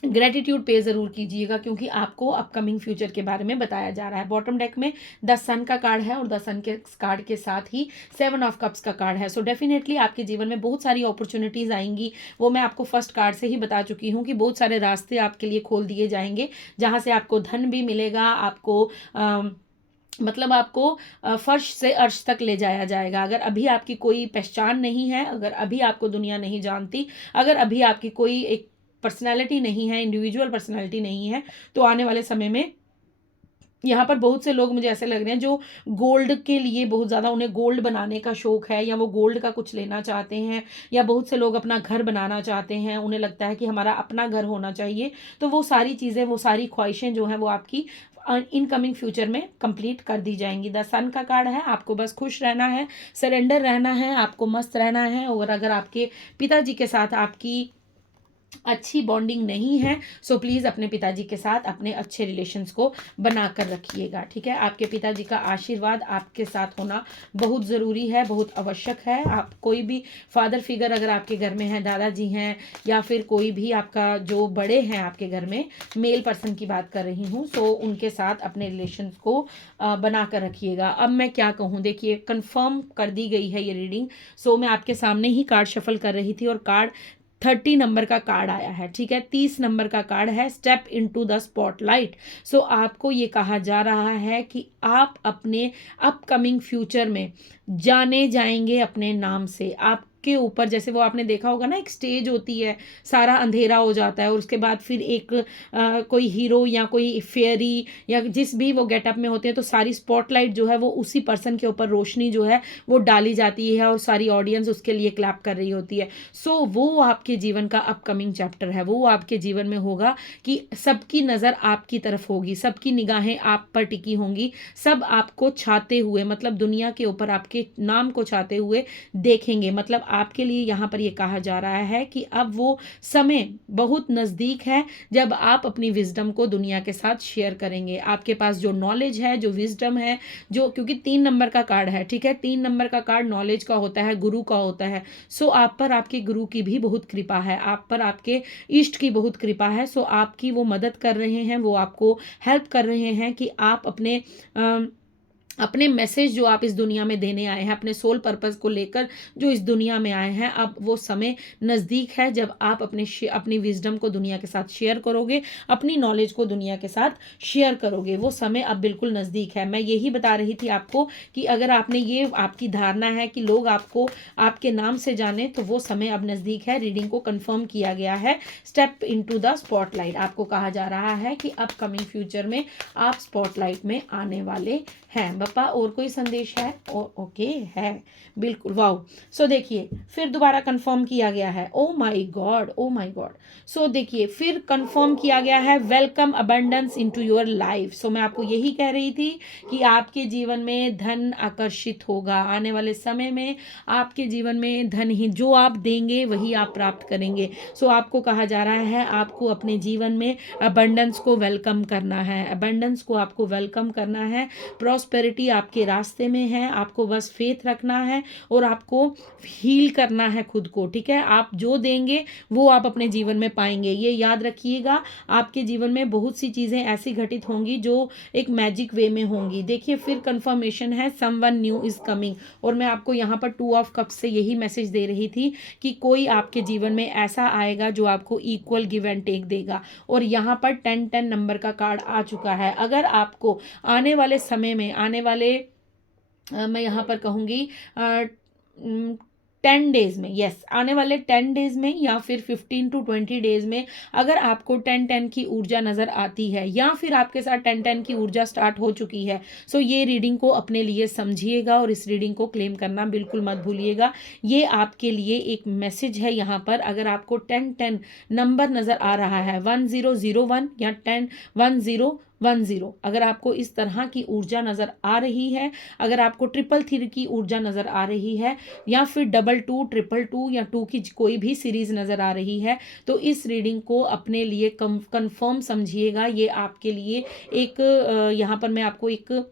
ग्रेटिट्यूड पे ज़रूर कीजिएगा, क्योंकि आपको अपकमिंग फ्यूचर के बारे में बताया जा रहा है। बॉटम डेक में 10 सन का कार्ड है और 10 सन के कार्ड के साथ ही 7 ऑफ कप्स का कार्ड है। सो डेफिनेटली आपके जीवन में बहुत सारी अपॉर्चुनिटीज़ आएंगी। वो मैं आपको फर्स्ट कार्ड से ही बता चुकी हूँ कि बहुत सारे रास्ते आपके लिए खोल दिए जाएंगे, जहाँ से आपको धन भी मिलेगा, आपको मतलब आपको फर्श से अर्श तक ले जाया जाएगा। अगर अभी आपकी कोई पहचान नहीं है, अगर अभी आपको दुनिया नहीं जानती, अगर अभी आपकी कोई एक पर्सनैलिटी नहीं है, इंडिविजुअल पर्सनैलिटी नहीं है, तो आने वाले समय में यहाँ पर बहुत से लोग मुझे ऐसे लग रहे हैं जो गोल्ड के लिए बहुत ज़्यादा, उन्हें गोल्ड बनाने का शौक है, या वो गोल्ड का कुछ लेना चाहते हैं, या बहुत से लोग अपना घर बनाना चाहते हैं, उन्हें लगता है कि हमारा अपना घर होना चाहिए। तो वो सारी चीज़ें, वो सारी ख्वाहिशें जो हैं वो आपकी इनकमिंग फ्यूचर में कंप्लीट कर दी जाएंगी। द सन का कार्ड है, आपको बस खुश रहना है, सरेंडर रहना है, आपको मस्त रहना है। और अगर आपके पिताजी के साथ आपकी अच्छी बॉन्डिंग नहीं है, सो प्लीज़ अपने पिताजी के साथ अपने अच्छे रिलेशंस को बनाकर रखिएगा। ठीक है, आपके पिताजी का आशीर्वाद आपके साथ होना बहुत ज़रूरी है, बहुत आवश्यक है। आप कोई भी फादर फिगर अगर आपके घर में है, दादाजी हैं, या फिर कोई भी आपका जो बड़े हैं आपके घर में, मेल पर्सन की बात कर रही हूँ, सो उनके साथ अपने रिलेशंस को बनाकर रखिएगा। अब मैं क्या कहूँ, देखिए कंफर्म कर दी गई है ये रीडिंग। सो मैं आपके सामने ही कार्ड शफल कर रही थी और कार्ड 30 नंबर का कार्ड आया है। ठीक है, 30 नंबर का कार्ड है, स्टेप इनटू द स्पॉटलाइट। सो आपको ये कहा जा रहा है कि आप अपने अपकमिंग फ्यूचर में जाने जाएंगे अपने नाम से। आप के ऊपर, जैसे वो आपने देखा होगा ना, एक स्टेज होती है, सारा अंधेरा हो जाता है और उसके बाद फिर एक कोई हीरो या कोई फेयरी या जिस भी वो गेटअप में होते हैं, तो सारी स्पॉटलाइट जो है वो उसी पर्सन के ऊपर, रोशनी जो है वो डाली जाती है और सारी ऑडियंस उसके लिए क्लैप कर रही होती है। सो वो आपके जीवन का अपकमिंग चैप्टर है, वो आपके जीवन में होगा कि सबकी नज़र आपकी तरफ होगी, सबकी निगाहें आप पर टिकी होंगी, सब आपको छाते हुए, मतलब दुनिया के ऊपर आपके नाम को छाते हुए देखेंगे। मतलब आपके लिए यहाँ पर ये कहा जा रहा है कि अब वो समय बहुत नज़दीक है जब आप अपनी विजडम को दुनिया के साथ शेयर करेंगे। आपके पास जो नॉलेज है, जो विजडम है, जो, क्योंकि 3 नंबर का कार्ड है, ठीक है, 3 नंबर का कार्ड नॉलेज का होता है, गुरु का होता है। सो आप पर आपके गुरु की भी बहुत कृपा है, आप पर आपके इष्ट की बहुत कृपा है। सो आपकी वो मदद कर रहे हैं, वो आपको हेल्प कर रहे हैं कि आप अपने मैसेज जो आप इस दुनिया में देने आए हैं, अपने सोल पर्पस को लेकर जो इस दुनिया में आए हैं, अब वो समय नज़दीक है जब आप अपनी विजडम को दुनिया के साथ शेयर करोगे, अपनी नॉलेज को दुनिया के साथ शेयर करोगे। वो समय अब बिल्कुल नज़दीक है। मैं यही बता रही थी आपको कि अगर आपने ये, आपकी धारणा है कि लोग आपको आपके नाम से जाने, तो वो समय अब नज़दीक है। रीडिंग को कंफर्म किया गया है। स्टेप इनटू द स्पॉटलाइट, आपको कहा जा रहा है कि अपकमिंग फ्यूचर में आप स्पॉटलाइट में आने वाले हैं। बप्पा और कोई संदेश है? ओके है, बिल्कुल, वाओ। सो देखिए फिर दोबारा कंफर्म किया गया है। Oh my God, oh my God. So देखिए फिर कंफर्म किया गया है, welcome abundance into your life. So मैं आपको यही कह रही थी कि आपके जीवन में धन आकर्षित होगा। आने वाले समय में आपके जीवन में धन ही, जो आप देंगे वही आप प्राप्त करेंगे। सो आपको कहा जा रहा है आपको अपने जीवन में अबंडेंस को वेलकम करना है, अबंडेंस को आपको वेलकम करना है। प्रॉस्पेरिटी आपके रास्ते में है, आपको बस फेथ रखना है और आपको हील करना है खुद को, ठीक है। आप जो देंगे वो आप अपने जीवन में पाएंगे, ये याद रखिएगा। आपके जीवन में बहुत सी चीज़ें ऐसी घटित होंगी जो एक मैजिक वे में होंगी। देखिए फिर कंफर्मेशन है, समवन न्यू इज कमिंग। और मैं आपको यहाँ पर 2 ऑफ कप्स से यही मैसेज दे रही थी कि कोई आपके जीवन में ऐसा आएगा जो आपको इक्वल गिव एंड टेक देगा। और यहाँ पर 10-10 नंबर का कार्ड आ चुका है। अगर आपको आने वाले समय में, आने वाले मैं यहाँ पर कहूँगी 10 डेज में, यस, आने वाले 10 डेज में या फिर 15 to 20 डेज में अगर आपको 10-10 की ऊर्जा नज़र आती है या फिर आपके साथ 10-10 की ऊर्जा स्टार्ट हो चुकी है, सो ये रीडिंग को अपने लिए समझिएगा और इस रीडिंग को क्लेम करना बिल्कुल मत भूलिएगा। ये आपके लिए एक मैसेज है। यहाँ पर अगर आपको 10-10 नंबर नज़र आ रहा है, 1001 या 1010, अगर आपको इस तरह की ऊर्जा नज़र आ रही है, अगर आपको 333 की ऊर्जा नज़र आ रही है या फिर 22, 222 या 2 की कोई भी सीरीज नज़र आ रही है, तो इस रीडिंग को अपने लिए कंफर्म समझिएगा। ये आपके लिए एक यहाँ पर मैं आपको एक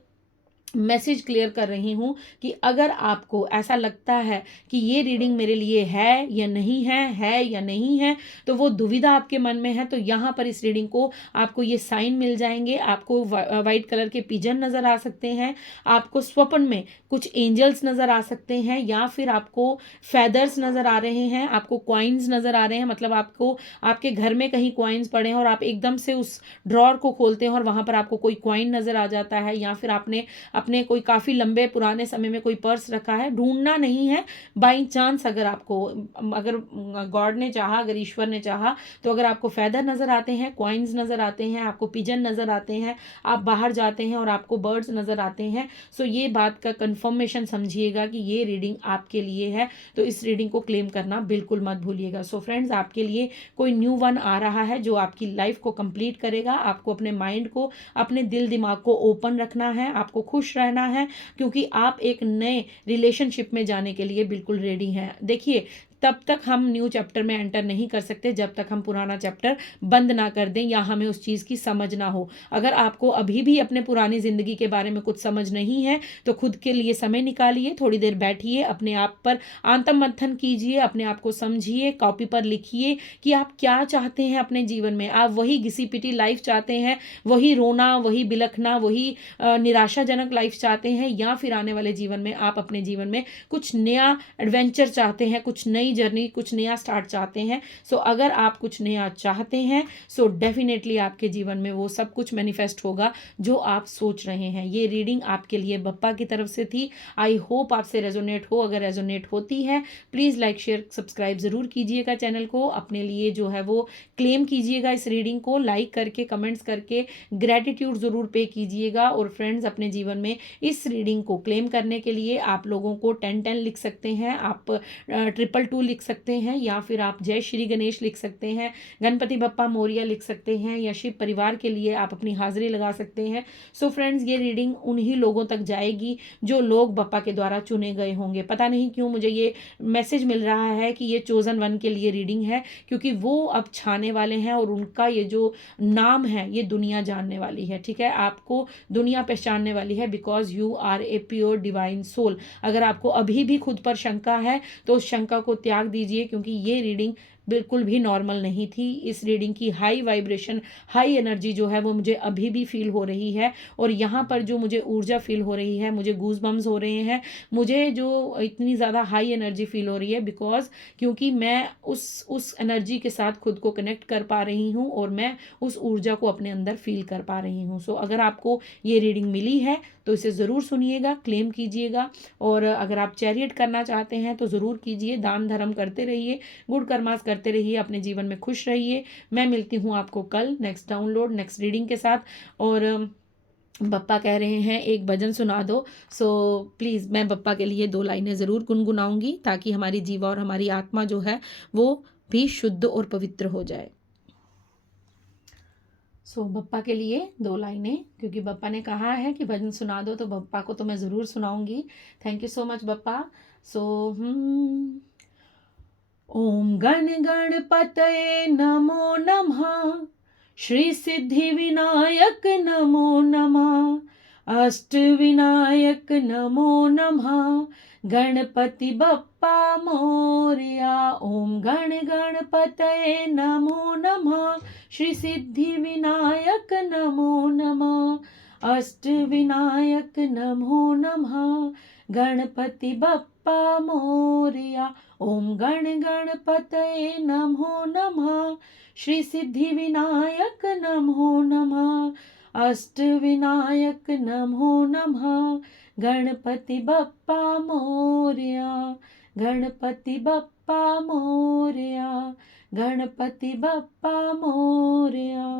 मैसेज क्लियर कर रही हूँ कि अगर आपको ऐसा लगता है कि ये रीडिंग मेरे लिए है या नहीं है या नहीं है, तो वो दुविधा आपके मन में है, तो यहाँ पर इस रीडिंग को आपको ये साइन मिल जाएंगे। आपको वाइट कलर के पिजन नज़र आ सकते हैं, आपको स्वप्न में कुछ एंजल्स नज़र आ सकते हैं, या फिर आपको फेदर्स नज़र आ रहे हैं, आपको कॉइन्स नज़र आ रहे हैं। मतलब आपको आपके घर में कहीं कॉइन्स पड़े हैं और आप एकदम से उस ड्रॉर को खोलते हैं और वहाँ पर आपको कोई कॉइन नज़र आ जाता है, या फिर आपने अपने कोई काफ़ी लंबे पुराने समय में कोई पर्स रखा है, ढूंढना नहीं है, बाई चांस अगर आपको, अगर गॉड ने चाहा, अगर ईश्वर ने चाहा, तो अगर आपको फेदर नज़र आते हैं, कॉइन्स नज़र आते हैं, आपको पिजन नज़र आते हैं, आप बाहर जाते हैं और आपको बर्ड्स नज़र आते हैं, सो ये बात का कंफर्मेशन समझिएगा कि ये रीडिंग आपके लिए है। तो इस रीडिंग को क्लेम करना बिल्कुल मत भूलिएगा। सो फ्रेंड्स, आपके लिए कोई न्यू वन आ रहा है जो आपकी लाइफ को कंप्लीट करेगा। आपको अपने माइंड को, अपने दिल दिमाग को ओपन रखना है, आपको खुश रहना है, क्योंकि आप एक नए रिलेशनशिप में जाने के लिए बिल्कुल रेडी हैं। देखिए तब तक हम न्यू चैप्टर में एंटर नहीं कर सकते जब तक हम पुराना चैप्टर बंद ना कर दें या हमें उस चीज़ की समझ ना हो। अगर आपको अभी भी अपने पुरानी ज़िंदगी के बारे में कुछ समझ नहीं है, तो खुद के लिए समय निकालिए, थोड़ी देर बैठिए, अपने आप पर आत्ममंथन कीजिए, अपने आप को समझिए, कॉपी पर लिखिए कि आप क्या चाहते हैं अपने जीवन में। आप वही घिसी पिटी लाइफ चाहते हैं, वही रोना, वही बिलखना, वही निराशाजनक लाइफ चाहते हैं, या फिर आने वाले जीवन में आप अपने जीवन में कुछ नया एडवेंचर चाहते हैं, कुछ नई जर्नी, कुछ नया स्टार्ट चाहते हैं। सो अगर आप कुछ नया चाहते हैं सो डेफिनेटली आपके जीवन में वो सब कुछ मैनिफेस्ट होगा जो आप सोच रहे हैं। ये रीडिंग आपके लिए बप्पा की तरफ से थी। आई होप आपसे रेजोनेट हो। अगर रेजोनेट होती है प्लीज़ लाइक शेयर सब्सक्राइब ज़रूर कीजिएगा चैनल को। अपने लिए जो है वो क्लेम कीजिएगा इस रीडिंग को, लाइक करके कमेंट्स करके ग्रेटिट्यूड ज़रूर पे कीजिएगा। और फ्रेंड्स, अपने जीवन में इस रीडिंग को क्लेम करने के लिए आप लोगों को 1010 लिख सकते हैं, आप 222 लिख सकते हैं, या फिर आप जय श्री गणेश लिख सकते हैं, गणपति बप्पा मोरिया लिख सकते हैं, या शिव परिवार के लिए आप अपनी हाजिरी लगा सकते हैं। सो फ्रेंड्स, ये रीडिंग उन्हीं लोगों तक जाएगी जो लोग बप्पा के द्वारा चुने गए होंगे। पता नहीं क्यों मुझे ये मैसेज मिल रहा है कि ये चोजन वन के लिए रीडिंग है, क्योंकि वो अब छाने वाले हैं और उनका ये जो नाम है ये दुनिया जानने वाली है। ठीक है, आपको दुनिया पहचानने वाली है, because you are a pure divine soul. अगर आपको अभी भी खुद पर शंका है तो उस शंका को त्याग दीजिए, क्योंकि ये रीडिंग बिल्कुल भी नॉर्मल नहीं थी। इस रीडिंग की हाई वाइब्रेशन, हाई एनर्जी जो है वो मुझे अभी भी फील हो रही है। और यहाँ पर जो मुझे ऊर्जा फील हो रही है, मुझे गूज बम्स हो रहे हैं, मुझे जो इतनी ज़्यादा हाई एनर्जी फील हो रही है, बिकॉज क्योंकि मैं उस एनर्जी के साथ खुद को कनेक्ट कर पा रही हूँ और मैं उस ऊर्जा को अपने अंदर फील कर पा रही हूँ। सो अगर आपको ये रीडिंग मिली है तो इसे ज़रूर सुनिएगा, क्लेम कीजिएगा। और अगर आप चैरियट करना चाहते हैं तो ज़रूर कीजिए, दान धर्म करते रहिए, गुड कर्मास करते रहिए, अपने जीवन में खुश रहिए। मैं मिलती हूँ आपको कल नेक्स्ट डाउनलोड, नेक्स्ट रीडिंग के साथ। और बप्पा कह रहे हैं एक भजन सुना दो। सो प्लीज़ मैं बप्पा के लिए 2 लाइनें ज़रूर गुनगुनाऊंगी, ताकि हमारी जीवा और हमारी आत्मा जो है वो भी शुद्ध और पवित्र हो जाए। सो बप्पा के लिए 2 लाइनें, क्योंकि बप्पा ने कहा है कि भजन सुना दो, तो बप्पा को तो मैं ज़रूर सुनाऊंगी। Thank you so much Bappa. So ओम गण गणपतये नमो नमः, श्री सिद्धि विनायक नमो नमः, अष्ट विनायक नमो नमः, गणपति बप्पा मोरया। ओम गण गणपतये नमो नमः, श्री सिद्धि विनायक नमो नमः, अष्ट विनायक नमो नमः, गणपति बप्पा मोरया। ओम गण गणपतये नमो नमः, श्री सिद्धि विनायक नमो नमः, अष्ट विनायक नमो नमः, गणपति बप्पा मोरया, गणपति बप्पा मोरया, गणपति बप्पा मोरया।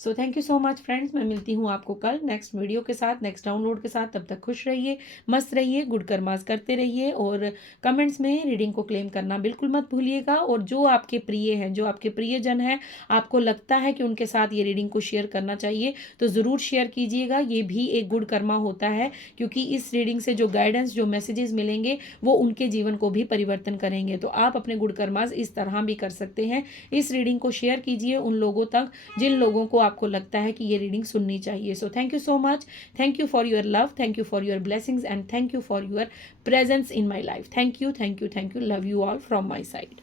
सो thank you so much friends. मैं मिलती हूँ आपको कल नेक्स्ट वीडियो के साथ, नेक्स्ट डाउनलोड के साथ। तब तक खुश रहिए, मस्त रहिए, गुड कर्मास करते रहिए, और कमेंट्स में रीडिंग को क्लेम करना बिल्कुल मत भूलिएगा। और जो आपके प्रिय हैं, जो आपके प्रियजन हैं, आपको लगता है कि उनके साथ ये रीडिंग को शेयर करना चाहिए तो ज़रूर शेयर कीजिएगा। ये भी एक गुड कर्मा होता है, क्योंकि इस रीडिंग से जो गाइडेंस, जो मैसेजेस मिलेंगे वो उनके जीवन को भी परिवर्तन करेंगे। तो आप अपने गुड कर्मास इस तरह भी कर सकते हैं। इस रीडिंग को शेयर कीजिए उन लोगों तक जिन लोगों को आपको लगता है कि ये रीडिंग सुननी चाहिए। सो thank you so much, thank you for your love, thank you for your blessings, and thank you for your presence in my life. Thank you, thank you, thank you, love you all from my side.